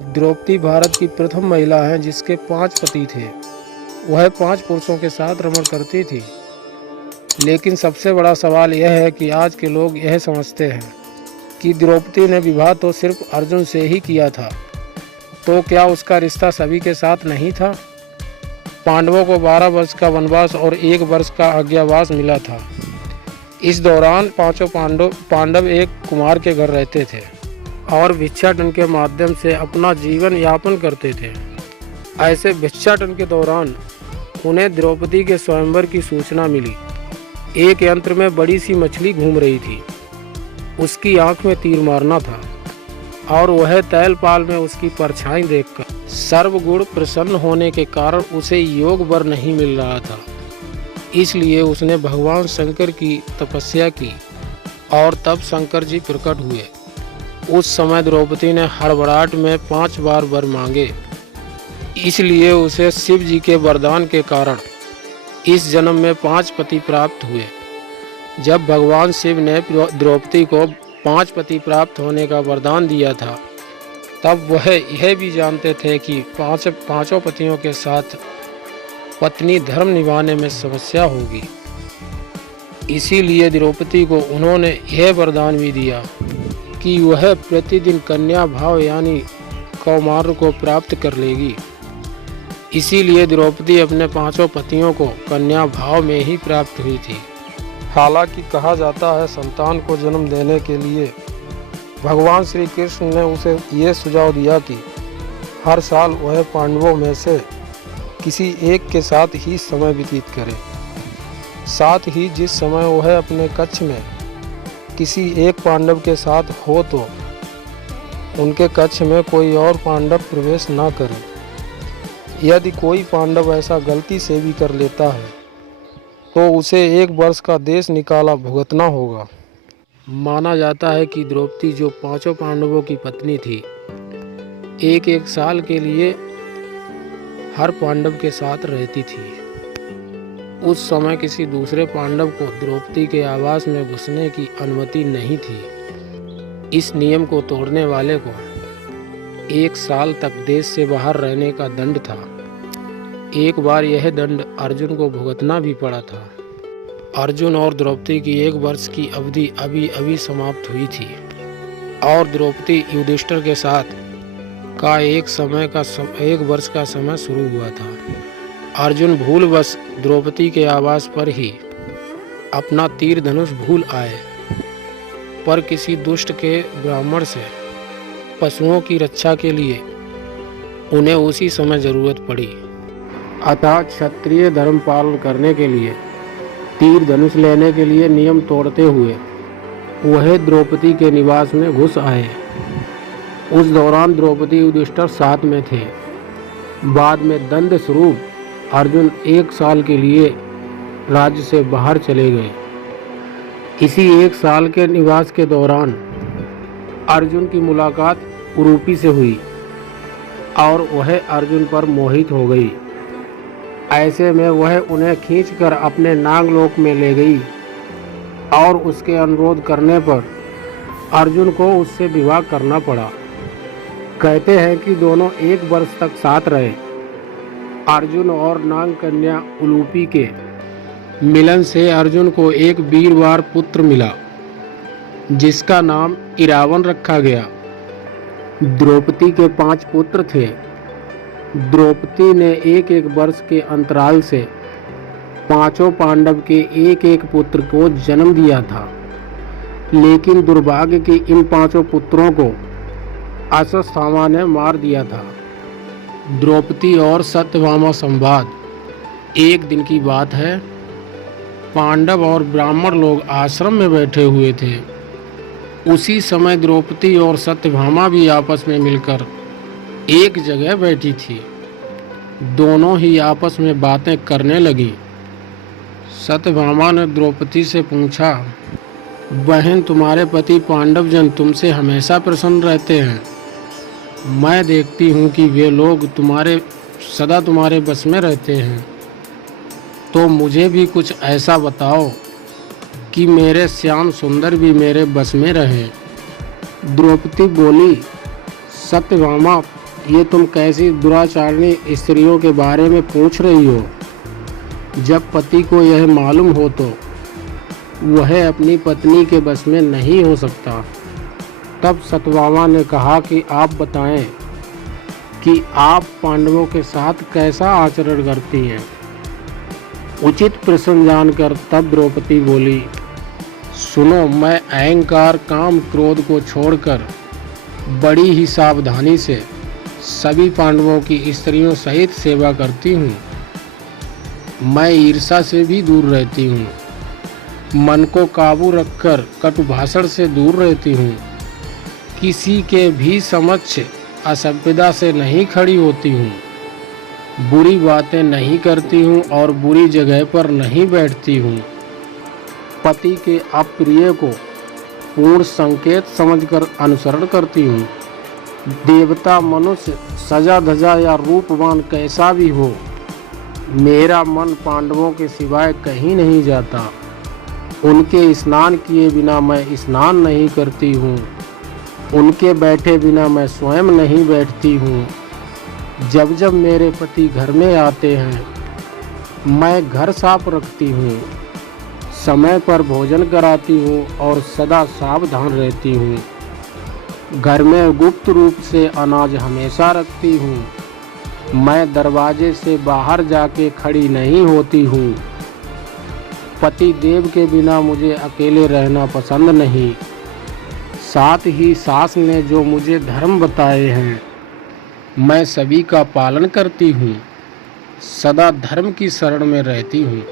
द्रौपदी भारत की प्रथम महिला हैं जिसके 5 पति थे। वह 5 पुरुषों के साथ रमण करती थी। लेकिन सबसे बड़ा सवाल यह है कि आज के लोग यह समझते हैं कि द्रौपदी ने विवाह तो सिर्फ अर्जुन से ही किया था, तो क्या उसका रिश्ता सभी के साथ नहीं था? पांडवों को 12 वर्ष का वनवास और 1 वर्ष का अज्ञातवास मिला था। इस दौरान पांचों पांडव एक कुमार के घर रहते थे और भिक्षाटन के माध्यम से अपना जीवन यापन करते थे। ऐसे भिक्षाटन के दौरान उन्हें द्रौपदी के स्वयंवर की सूचना मिली। एक यंत्र में बड़ी सी मछली घूम रही थी। उसकी आंख में तीर मारना था और वह तैलपाल में उसकी परछाई देखकर सर्वगुण प्रसन्न होने के कारण उसे योग वर नहीं मिल रहा था। इसलिए उसने भगवान शंकर की तपस्या की और तब शंकर जी प्रकट हुए। उस समय द्रौपदी ने हड़बड़ाहट में 5 बार वर मांगे। इसलिए उसे शिव जी के वरदान के कारण इस जन्म में 5 पति प्राप्त हुए। जब भगवान शिव ने द्रौपदी को 5 पति प्राप्त होने का वरदान दिया था, तब वह यह भी जानते थे कि पांचों पतियों के साथ पत्नी धर्म निभाने में समस्या होगी। इसीलिए द्रौपदी को उन्होंने यह वरदान भी दिया कि वह प्रतिदिन कन्या भाव यानी कौमार को प्राप्त कर लेगी। इसीलिए द्रौपदी अपने 5 पतियों को कन्या भाव में ही प्राप्त हुई थी। हालांकि कहा जाता है संतान को जन्म देने के लिए भगवान श्री कृष्ण ने उसे ये सुझाव दिया कि हर साल वह पांडवों में से किसी एक के साथ ही समय व्यतीत करे। साथ ही जिस समय वह अपने कक्ष में किसी एक पांडव के साथ हो तो उनके कक्ष में कोई और पांडव प्रवेश न करे। यदि कोई पांडव ऐसा गलती से भी कर लेता है तो उसे 1 वर्ष का देश निकाला भुगतना होगा। माना जाता है कि द्रौपदी जो 5 पांडवों की पत्नी थी, एक साल के लिए हर पांडव के साथ रहती थी। उस समय किसी दूसरे पांडव को द्रौपदी के आवास में घुसने की अनुमति नहीं थी। इस नियम को तोड़ने वाले को 1 साल तक देश से बाहर रहने का दंड था। एक बार यह दंड अर्जुन को भुगतना भी पड़ा था। अर्जुन और द्रौपदी की 1 वर्ष की अवधि अभी समाप्त हुई थी और द्रौपदी युधिष्ठिर के साथ का 1 वर्ष का समय शुरू हुआ था। अर्जुन भूलवश द्रौपदी के आवास पर ही अपना तीर धनुष भूल आए, पर किसी दुष्ट के ब्राह्मण से पशुओं की रक्षा के लिए उन्हें उसी समय जरूरत पड़ी। अतः क्षत्रिय धर्म पालन करने के लिए तीर धनुष लेने के लिए नियम तोड़ते हुए वह द्रौपदी के निवास में घुस आए। उस दौरान द्रौपदी युधिष्ठिर साथ में थे। बाद में दंड स्वरूप अर्जुन 1 साल के लिए राज्य से बाहर चले गए। इसी 1 साल के निवास के दौरान अर्जुन की मुलाकात उलूपी से हुई और वह अर्जुन पर मोहित हो गई। ऐसे में वह उन्हें खींचकर अपने नागलोक में ले गई और उसके अनुरोध करने पर अर्जुन को उससे विवाह करना पड़ा। कहते हैं कि दोनों 1 वर्ष तक साथ रहे। अर्जुन और नाग कन्या उलूपी के मिलन से अर्जुन को एक वीरवार पुत्र मिला जिसका नाम इरावन रखा गया। द्रौपदी के 5 पुत्र थे। द्रौपदी ने 1 वर्ष के अंतराल से 5 पांडव के 1 पुत्र को जन्म दिया था। लेकिन दुर्भाग्य कि इन 5 पुत्रों को अश्वत्थामा ने मार दिया था। द्रौपदी और सत्यभामा संवाद। एक दिन की बात है, पांडव और ब्राह्मण लोग आश्रम में बैठे हुए थे। उसी समय द्रौपदी और सत्यभामा भी आपस में मिलकर एक जगह बैठी थी। दोनों ही आपस में बातें करने लगी। सत्यभामा ने द्रौपदी से पूछा, बहन, तुम्हारे पति पांडवजन तुमसे हमेशा प्रसन्न रहते हैं। मैं देखती हूँ कि वे लोग सदा तुम्हारे बस में रहते हैं, तो मुझे भी कुछ ऐसा बताओ कि मेरे श्याम सुंदर भी मेरे बस में रहे। द्रौपदी बोली, सत्यभामा, ये तुम कैसी दुराचारणी स्त्रियों के बारे में पूछ रही हो? जब पति को यह मालूम हो तो वह अपनी पत्नी के बस में नहीं हो सकता। तब सत्यभामा ने कहा कि आप बताएं कि आप पांडवों के साथ कैसा आचरण करती हैं। उचित प्रश्न जानकर तब द्रौपदी बोली, सुनो, मैं अहंकार, काम, क्रोध को छोड़कर बड़ी ही सावधानी से सभी पांडवों की स्त्रियों सहित सेवा करती हूँ। मैं ईर्ष्या से भी दूर रहती हूँ, मन को काबू रखकर कटु भाषण से दूर रहती हूँ, किसी के भी समक्ष असभ्यता से नहीं खड़ी होती हूँ, बुरी बातें नहीं करती हूँ और बुरी जगह पर नहीं बैठती हूँ। पति के अप्रिय को पूर्ण संकेत समझकर अनुसरण करती हूँ। देवता, मनुष्य, सजा धजा या रूपवान कैसा भी हो, मेरा मन पांडवों के सिवाय कहीं नहीं जाता। उनके स्नान किए बिना मैं स्नान नहीं करती हूँ, उनके बैठे बिना मैं स्वयं नहीं बैठती हूँ। जब जब मेरे पति घर में आते हैं मैं घर साफ रखती हूँ, समय पर भोजन कराती हूँ और सदा सावधान रहती हूँ। घर में गुप्त रूप से अनाज हमेशा रखती हूँ। मैं दरवाजे से बाहर जाके खड़ी नहीं होती हूँ। पति देव के बिना मुझे अकेले रहना पसंद नहीं। साथ ही सास ने जो मुझे धर्म बताए हैं मैं सभी का पालन करती हूँ, सदा धर्म की शरण में रहती हूँ।